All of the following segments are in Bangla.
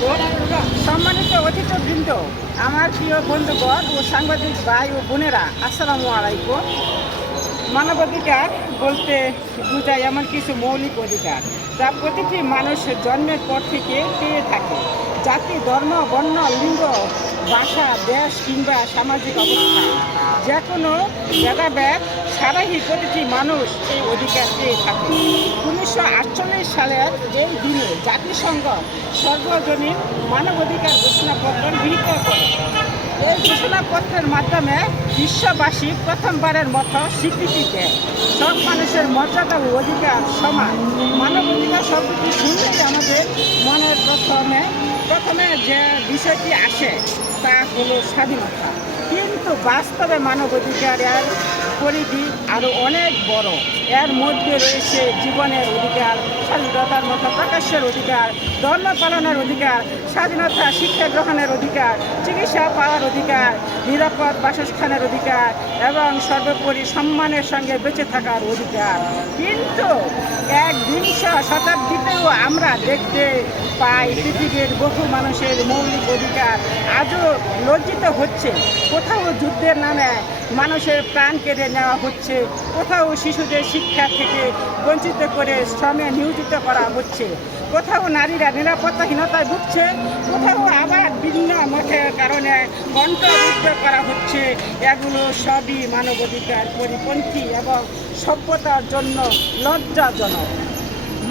সম্মানিত অতিথিবৃন্দ, আমার প্রিয় বন্ধুগণ ও সাংবাদিক ভাই ও বোনেরা, আসসালামু আলাইকুম। মানবাধিকার বলতে বোঝায় এমন কিছু মৌলিক অধিকার যা প্রতিটি মানুষ জন্মের পর থেকে পেয়ে থাকে। জাতি, ধর্ম, বর্ণ, লিঙ্গ, ভাষা, দেশ কিংবা সামাজিক অবস্থা, যে কোনো ভেদাভেদ ছাড়াই প্রতিটি মানুষ এই অধিকার পেয়ে থাকে। 1948 সালের এই দিনে জাতিসংঘ সর্বজনীন মানবাধিকার ঘোষণাপত্র গৃহীত করে। এই ঘোষণাপত্রের মাধ্যমে বিশ্ববাসী প্রথমবারের মতো স্বীকৃতি দেয় সব মানুষের মর্যাদা ও অধিকার সমান। মানবাধিকার শব্দটি শুনলেই আমাদের মনের প্রথমে যে বিষয়টি আসে তা হলো স্বাধীনতা, কিন্তু বাস্তবে মানবাধিকারের পরিধি আরও অনেক বড়। এর মধ্যে রয়েছে জীবনের অধিকার, স্বাধীনতার মতো প্রকাশের অধিকার, ধর্ম পালনের অধিকার, স্বাধীনতা শিক্ষা গ্রহণের অধিকার, চিকিৎসা পাওয়ার অধিকার, নিরাপদ বাসস্থানের অধিকার এবং সর্বোপরি সম্মানের সঙ্গে বেঁচে থাকার অধিকার। কিন্তু একবিংশ শতাব্দীতেও আমরা দেখতে পাই পৃথিবীর বহু মানুষের মৌলিক অধিকার আজও লজ্জিত হচ্ছে। কোথাও যুদ্ধের নামে মানুষের প্রাণ কেড়ে নেওয়া হচ্ছে, কোথাও শিশুদের শিক্ষা থেকে বঞ্চিত করে শ্রমে নিয়োজিত করা হচ্ছে, কোথাও নারীরা নিরাপত্তাহীনতায় ভুগছে, কোথাও আবার বিভিন্ন মতের কারণে কণ্ঠরুদ্ধ করা হচ্ছে। এগুলো সবই মানবাধিকার পরিপন্থী এবং সভ্যতার জন্য লজ্জাজনক।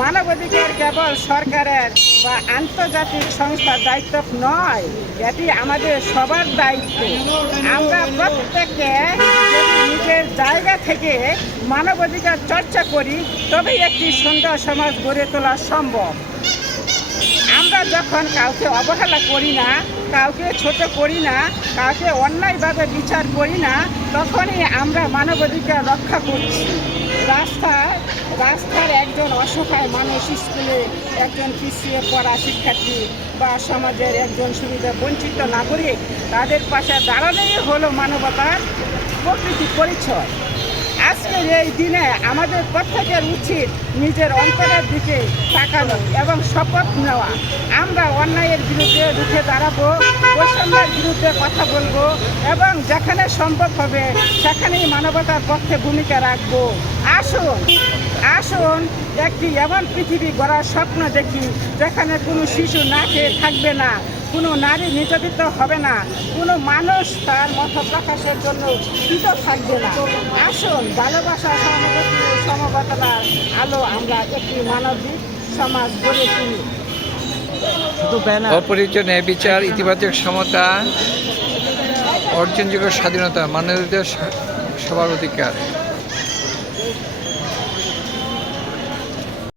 মানবাধিকার কেবল সরকারের বা আন্তর্জাতিক সংস্থার দায়িত্ব নয়, এটি আমাদের সবার দায়িত্ব। আমরা প্রত্যেকে যদি নিজের জায়গা থেকে মানবাধিকার চর্চা করি, তবেই একটি সুন্দর সমাজ গড়ে তোলা সম্ভব। আমরা যখন কাউকে অবহেলা করি না, কাউকে ছোট করি না, কাউকে অন্যায়ভাবে বিচার করি না, তখনই আমরা মানবাধিকার রক্ষা করছি। রাস্তার একজন অসহায় মানুষ, স্কুলে একজন পিছিয়ে পড়া শিক্ষার্থী বা সমাজের একজন সুবিধা বঞ্চিত নাগরিক, তাদের পাশে দাঁড়ানোই হলো মানবতার প্রকৃতি পরিচয়। আজকের এই দিনে আমাদের প্রত্যেকের উচিত নিজের অন্তরের দিকে তাকানো এবং শপথ নেওয়া। আমরা অন্যায়ের বিরুদ্ধে রুখে দাঁড়াবো, বৈষম্যের বিরুদ্ধে কথা বলবো এবং যেখানে সম্ভব হবে সেখানেই মানবতার পক্ষে ভূমিকা রাখবো। আসুন একটি এমন পৃথিবী গড়ার স্বপ্ন দেখি যেখানে কোনো শিশু না খেয়ে থাকবে না, কোনো নারী নির্যাতিত হবে না, কোনো মানুষ তার মত প্রকাশের জন্য কৃত থাকবে না। আসুন ভালোবাসা, সহানুভূতি ও সমবেদনার আলো আমরা একটি মানবিক সমাজ গড়ে তুলি। অপরিচয়, ন্যায় বিচার, ইতিবাচক সমতা, অর্জনযোগ্য স্বাধীনতা, মানবাধিকার, সবার অধিকার।